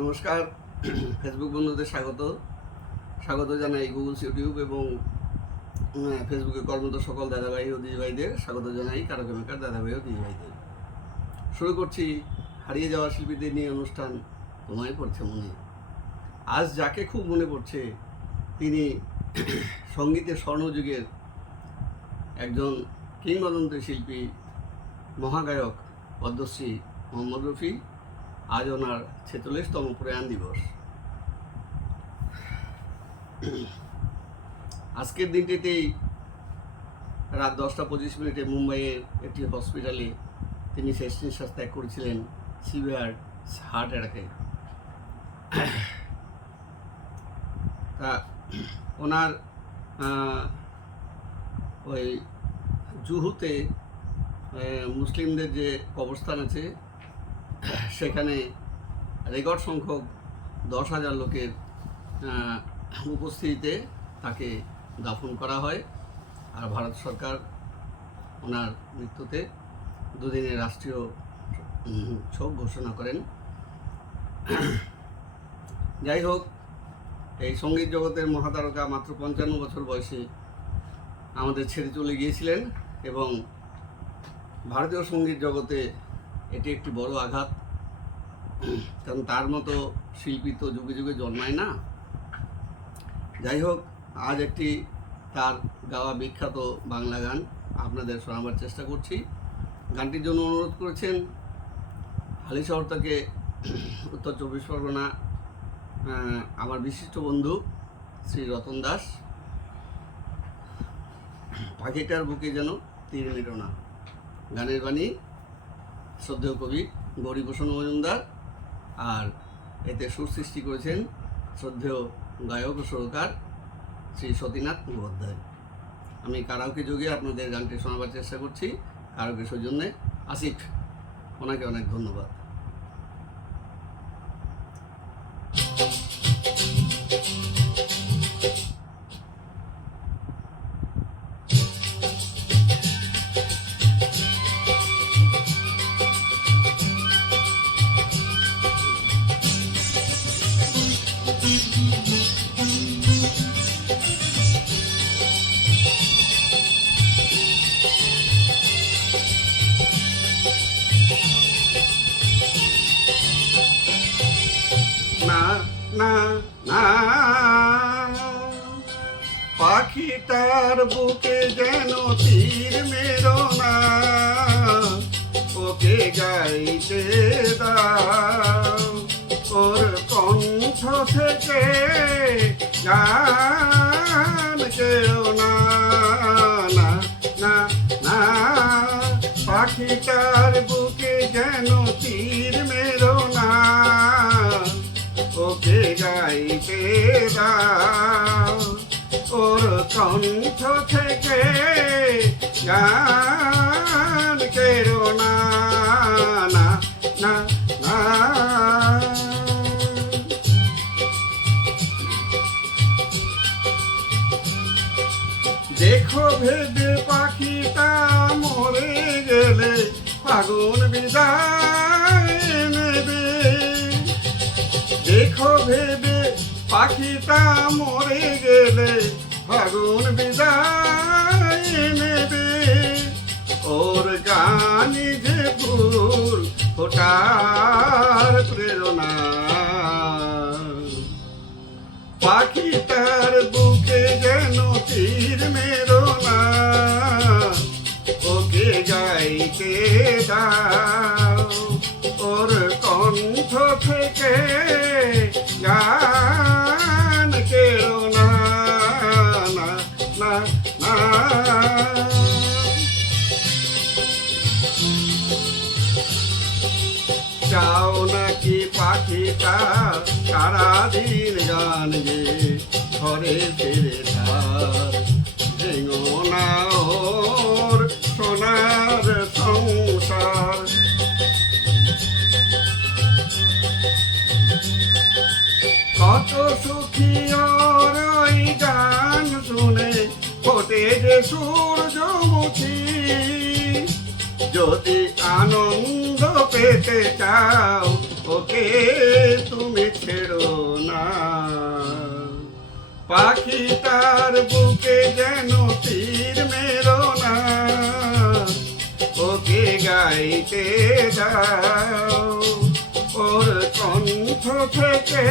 নমস্কার, ফেসবুক বন্ধুদের স্বাগত জানাই গুগলস ইউটিউব এবং ফেসবুকে কর্মরত সকল দাদাভাই ও দিদিভাইদের স্বাগত জানাই কারক মেকার দাদাভাই ও দিদিভাইদের। শুরু করছি হারিয়ে যাওয়া শিল্পীদের নিয়ে অনুষ্ঠান তোমায় পড়ছে মনে। আজ যাকে খুব মনে পড়ছে তিনি সঙ্গীতের স্বর্ণযুগের একজন কিংবদন্তি শিল্পী, মহাগায়ক পদ্মশ্রী মোহাম্মদ রফি। আজ ওনার ৪৬তম প্রয়াণ দিবস। আজকের দিনটিতেই রাত 10:25 মুম্বাইয়ের একটি হসপিটালে তিনি শেষ নিঃশ্বাস ত্যাগ করেছিলেন সিভিয়ার হার্ট অ্যাটাকে। তা ওনার ওই জুহুতে মুসলিমদের যে কবরস্থান আছে সেখানে রেকর্ড সংখ্যক 10,000 লোকের উপস্থিতিতে তাকে দাফন করা হয়। আর ভারত সরকার ওনার মৃত্যুতে দুদিনের রাষ্ট্রীয় শোক ঘোষণা করেন। যাই হোক, এই সঙ্গীত জগতের মহাতারকা মাত্র 55 বছর বয়সে আমাদের ছেড়ে চলে গিয়েছিলেন এবং ভারতীয় সঙ্গীত জগতে এটি একটি বড় আঘাত, কারণ তার মতো শিল্পী তো যুগে যুগে জন্মায় না। যাই হোক, আজ একটি তার গাওয়া বিখ্যাত বাংলা গান আপনাদের শোনাবার চেষ্টা করছি। গানটির জন্য অনুরোধ করেছেন হালিশহর থেকে উত্তর 24 পরগনা আমার বিশিষ্ট বন্ধু শ্রী রতন দাস। পাখিটার বুকে যেন তীর মেরো না। গানের বাণী শ্রদ্ধেয় কবি গৌরীপ্রসন্ন মজুমদার, আর এতে সুর সৃষ্টি করেছেন শ্রদ্ধেয় গায়ক ও সুরকার শ্রী সতীনাথ মুখোপাধ্যায়। আমি কারাওকে যোগে আপনাদের গানটি শোনাবার চেষ্টা করছি। কারাওকে সৌজন্যে আসিফ, ওনাকে অনেক ধন্যবাদ। না না না, পাখিটার বুকে যেন তীর মেরো না, ওকে গাইতে দাও, ওর কণ্ঠ থেকে গান কেউ না। না না না, পাখিটার বুকে যেন তীর মেরো না, ওকে গাইতে দাও, ওর কণ্ঠ থেকে গান কেরো না। না না না, দেখো ভেবে পাখিটা মরে গেলে ফাগুন বিদায় নেবে। দেখো ভেবে পাখিটা মরে গেলে ফাগুন বিদায় নেবে। ওর গানে যে ফুল ফোটার প্রেরণা, পাখিটার বুকে যেন তীর মেরো না, ওকে গাইতে দাও, ওর কণ্ঠ থেকে গান কেরো না। না না না, চাও নাকি পাখিটা সারাদিন গান গে ঘরে ফিরে তার ভেঙো না ওর সোনার সংসার। কত সুখী ওর ওই গান শুনে ফোটে যে সূর্যমুখী। যদি আনন্দ পেতে চাও ওকে তুমি ছেড়ো না, পাখিটার বুকে যেন তীর মেরো না, ওকে গাইতে দাও ওর কণ্ঠ থেকে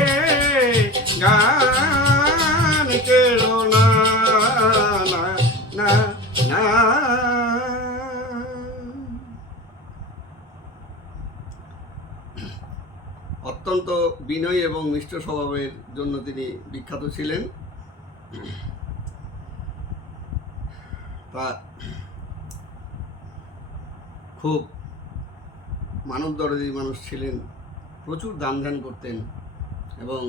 গান কেড়ো না, না না না। অত্যন্ত বিনয়ী এবং মিষ্ট স্বভাবের জন্য তিনি বিখ্যাত ছিলেন। তা খুব মানবদরদী মানুষ ছিলেন, প্রচুর দান ধ্যান করতেন এবং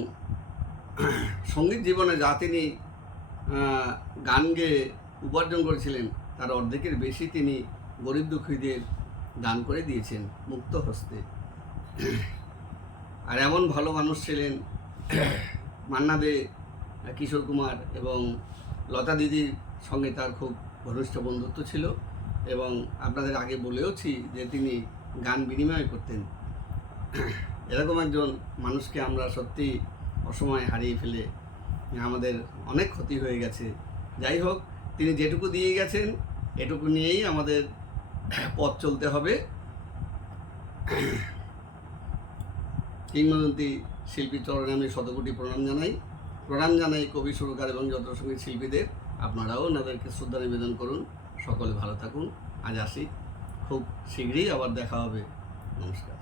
সঙ্গীত জীবনে যা তিনি গান গেয়ে উপার্জন করেছিলেন তার অর্ধেকের বেশি তিনি গরিব দুঃখীদের দান করে দিয়েছেন মুক্ত হস্তে। আর এমন ভালো মানুষ ছিলেন, মান্না দে, কিশোর কুমার এবং লতা দিদির সঙ্গে তার খুব ঘনিষ্ঠ বন্ধুত্ব ছিল এবং আপনাদের আগে বলেওছি যে তিনি গান বিনিময় করতেন। এরকম একজন মানুষকে আমরা সত্যি অসময়ে হারিয়ে ফেলে আমাদের অনেক ক্ষতি হয়ে গেছে। যাই হোক, তিনি যেটুকু দিয়ে গেছেন এটুকু নিয়েই আমাদের পথ চলতে হবে। কিংবদন্তি শিল্পী চরণে আমি শতকোটি প্রণাম জানাই কবি, সুরকার এবং যত সঙ্গীত শিল্পীদের। আপনারাও ওনাদেরকে শ্রদ্ধা নিবেদন করুন। সকলে ভালো থাকুন। আজ আসি, খুব শীঘ্রই আবার দেখা হবে। নমস্কার।